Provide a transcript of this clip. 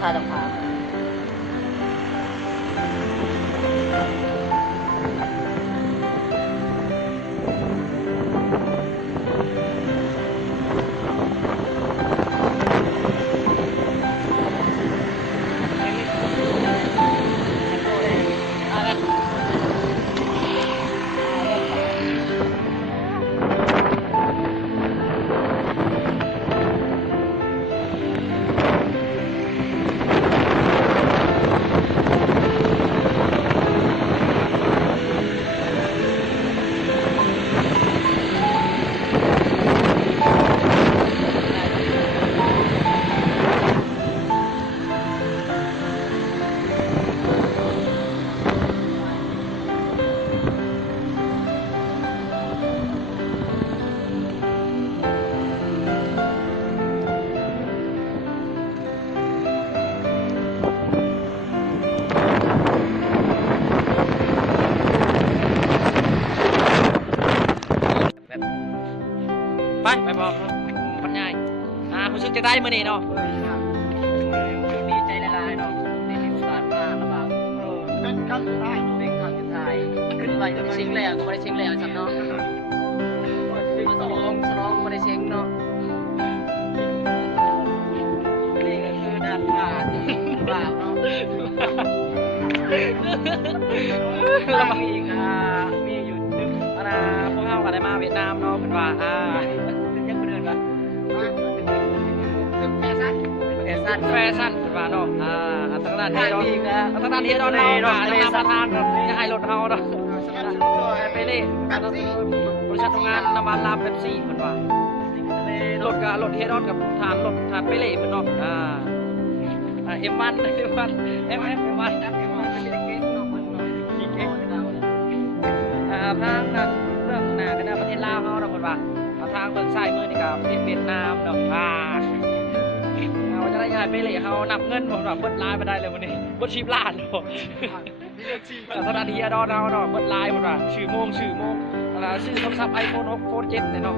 ท่าตะพาไปบอกปัญญาคุณซึกจะได้มื่อนี้เนาะดีใจละลายเนาะได้มีโอกาสมาแล้วก็เป็นครั้งสุดท้ายเป็นครั้งสุดท้ายขึ้นไปจะชิงแล้วก็ไม่ได้ชิงแล้วจำเนาะมาสองไม่ได้ชิงเนาะนี่ก็คือด้านผ่าที่บ่าวเนาะแล้วมีอีกมีอยู่ดึกพวกเขาก็ได้มาเวียดนามเนาะเป็นว่ายังคนอื่นวะแฟชั่นเป็นว่าเนาะอัตราด้านที่เราอัตราด้านที่เราเราในสถานยังให้รถเฮาเนาะไปเลยบริษัทโรงงานน้ำมันลามเป๊ปซี่เป็นว่ารถกับรถเฮดอนกับฐานไปเลยเป็นเนาะM1 เป็นเรื่องหนาเป็นประเทศลาวเขาเราคนว่าทางเมืองไซมือนี่กับประเทศเวียดนามเนาะเราจะได้ย้ายไปเลยเขานับเงินผมแบบเบิดไลน์มาได้เลยวันนี้เบิดชีพล้านเนาะแต่ธนาทีดอนเราเนาะเบิดไลน์หมดว่าชื่อโมงชื่อโทรศัพท์ iPhone 6 Phone 7เนี่ยเนาะ